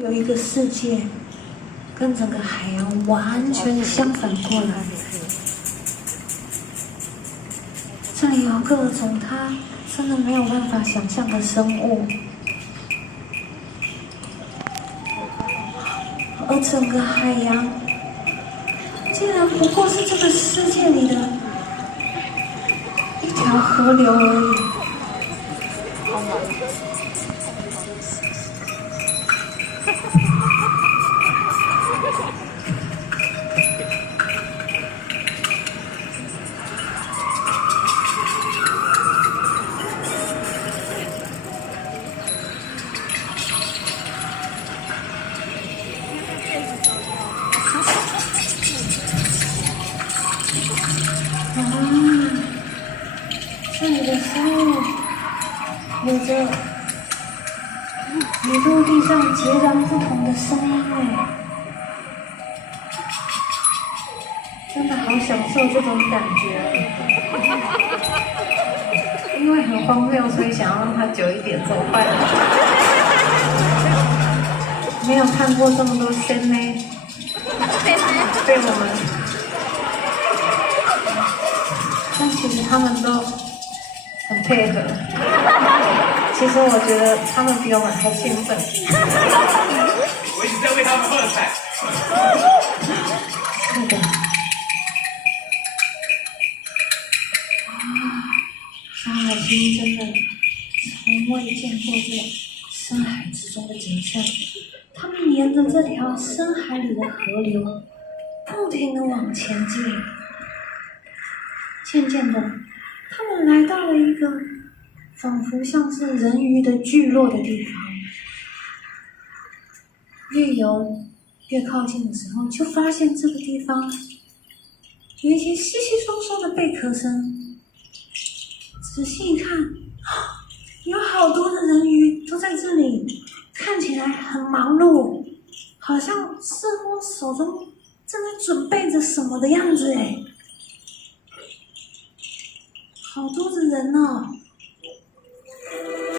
有一个世界跟整个海洋完全相反过来，这里有各种他真的没有办法想象的生物，而整个海洋竟然不过是这个世界里的一条河流而已。这里的生物有着与陆地上截然不同的声音哎，真的好享受这种感觉。因为很荒谬，所以想要让它久一点，怎么办？没有看过这么多仙妹被我们，但其实他们都很配合。其实我觉得他们比我们还兴奋。我一直在为他们喝彩。是的。小海星真的从未见过这深海之中的景象。他们沿着这条深海里的河流，不停地往前进。渐渐的，他们来到了一个仿佛像是人鱼的聚落的地方。越游越靠近的时候，就发现这个地方有一些稀稀疏疏的贝壳声。仔细一看，有好多的人鱼都在这里，看起来很忙碌，好像似乎手中正在准备着什么的样子哎。好多的人哦，